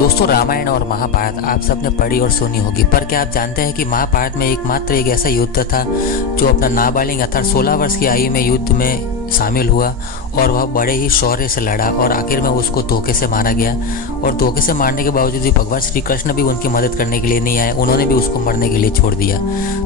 दोस्तों, रामायण और महाभारत आप सबने पढ़ी और सुनी होगी, पर क्या आप जानते हैं कि महाभारत में एकमात्र एक ऐसा युद्ध था जो अपना नाबालिग अर्थात 16 वर्ष की आयु में युद्ध में शामिल हुआ और वह बड़े ही शौर्य से लड़ा और आखिर में उसको धोखे से मारा गया। और धोखे से मारने के बावजूद भी भगवान श्री कृष्ण भी उनकी मदद करने के लिए नहीं आए, उन्होंने भी उसको मरने के लिए छोड़ दिया।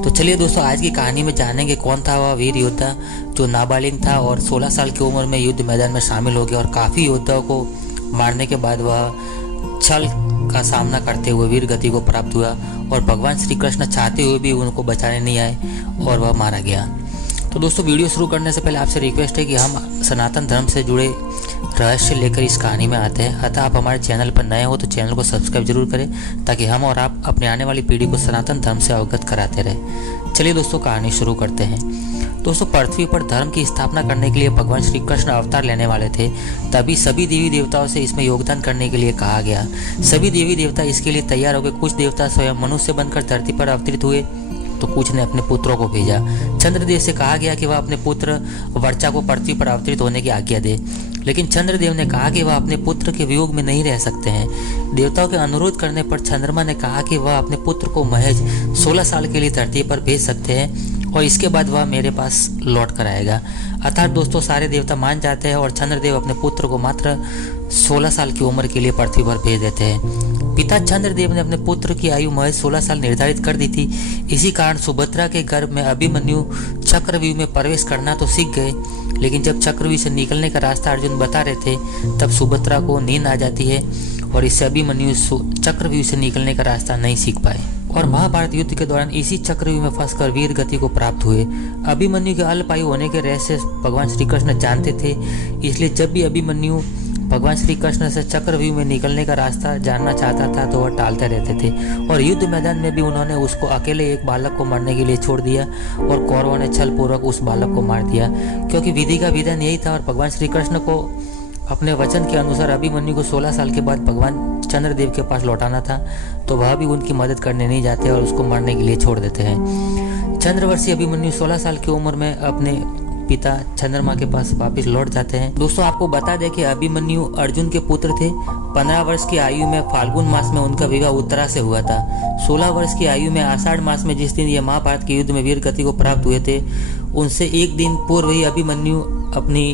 तो चलिए दोस्तों, आज की कहानी में जानेंगे कौन था वह वीर योद्धा जो नाबालिग था और 16 साल की उम्र में युद्ध मैदान में शामिल हो गया और काफ़ी योद्धाओं को मारने के बाद वह छल का सामना करते हुए वीर गति को प्राप्त हुआ और भगवान श्री कृष्ण चाहते हुए भी उनको बचाने नहीं आए और वह मारा गया। तो दोस्तों, वीडियो शुरू करने से पहले आपसे रिक्वेस्ट है कि हम सनातन धर्म से जुड़े रहस्य लेकर इस कहानी में आते हैं। अतः आप हमारे चैनल पर नए हो तो चैनल को सब्सक्राइब जरूर करें ताकि हम और आप अपने आने वाली पीढ़ी को सनातन धर्म से अवगत कराते रहें। चलिए दोस्तों, कहानी शुरू करते हैं। दोस्तों, पृथ्वी पर धर्म की स्थापना करने के लिए भगवान श्री कृष्ण अवतार लेने वाले थे। तभी सभी देवी देवताओं से इसमें योगदान करने के लिए कहा गया। सभी देवी देवता इसके लिए तैयार हो गए। कुछ देवता स्वयं मनुष्य बनकर धरती पर अवतरित हुए तो कुछ ने अपने पुत्रों को भेजा। चंद्रदेव से कहा गया कि वह अपने पुत्र वर्चा को पृथ्वी पर अवतरित होने की आज्ञा दे, लेकिन चंद्रदेव ने कहा कि वह अपने पुत्र के वियोग में नहीं रह सकते हैं। देवताओं के अनुरोध करने पर चंद्रमा ने कहा कि वह अपने पुत्र को महज 16 साल के लिए धरती पर भेज सकते हैं और इसके बाद वह मेरे पास लौट कर आएगा। अर्थात दोस्तों, सारे देवता मान जाते हैं और चंद्रदेव अपने पुत्र को मात्र 16 साल की उम्र के लिए पृथ्वी पर भेज देते हैं। पिता चंद्रदेव ने अपने पुत्र की आयु महज 16 साल निर्धारित कर दी थी। इसी कारण सुभद्रा के गर्भ में अभिमन्यु चक्रव्यूह में प्रवेश करना तो सीख गए, लेकिन जब चक्रव्यूह से निकलने का रास्ता अर्जुन बता रहे थे तब सुभद्रा को नींद आ जाती है और इससे अभिमन्यु चक्रव्यूह से निकलने का रास्ता नहीं सीख पाए और महाभारत युद्ध के दौरान इसी चक्रव्यूह में फंसकर वीर गति को प्राप्त हुए। अभिमन्यु के अल्पायु होने के रहस्य भगवान श्री कृष्ण जानते थे, इसलिए जब भी अभिमन्यु भगवान श्री कृष्ण से चक्रव्यूह में निकलने का रास्ता जानना चाहता था तो वह टालते रहते थे और युद्ध मैदान में भी उन्होंने उसको अकेले एक बालक को मारने के लिए छोड़ दिया और कौरवों ने छल पूर्वक उस बालक को मार दिया, क्योंकि विधि का विधान यही था। और भगवान श्री कृष्ण को अपने वचन के अनुसार अभिमन्यु को 16 साल के बाद भगवान चंद्रदेव के पास लौटाना था, तो वह भी उनकी मदद करने नहीं जाते और उसको मारने के लिए छोड़ देते हैं। चंद्रवर्षी अभिमन्यु 16 साल की उम्र में अपने पिता चंद्रमा के पास वापस लौट जाते हैं। दोस्तों, आपको बता दें कि अभिमन्यु अर्जुन के पुत्र थे। 15 वर्ष की आयु में फाल्गुन मास में उनका विवाह उत्तरा से हुआ था। 16 वर्ष की आयु में आषाढ़ मास में जिस दिन ये महाभारत के युद्ध में वीर गति को प्राप्त हुए थे, उनसे एक दिन पूर्व ही अभिमन्यु अपनी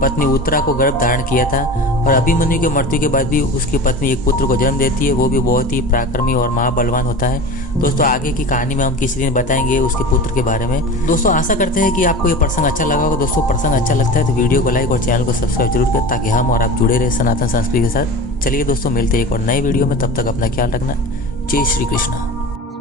पत्नी उत्तरा को गर्भ धारण किया था और अभिमन्यु की मृत्यु के बाद भी उसकी पत्नी एक पुत्र को जन्म देती है, वो भी बहुत ही पराक्रमी और महाबलवान होता है। दोस्तों, आगे की कहानी में हम किसी दिन बताएंगे उसके पुत्र के बारे में। दोस्तों, आशा करते हैं कि आपको ये प्रसंग अच्छा लगा होगा। दोस्तों, प्रसंग अच्छा लगता है तो वीडियो को लाइक और चैनल को सब्सक्राइब जरूर करें ताकि हम और आप जुड़े रहे सनातन संस्कृति के साथ। चलिए दोस्तों, मिलते हैं एक और नए वीडियो में, तब तक अपना ख्याल रखना। जय श्री कृष्ण।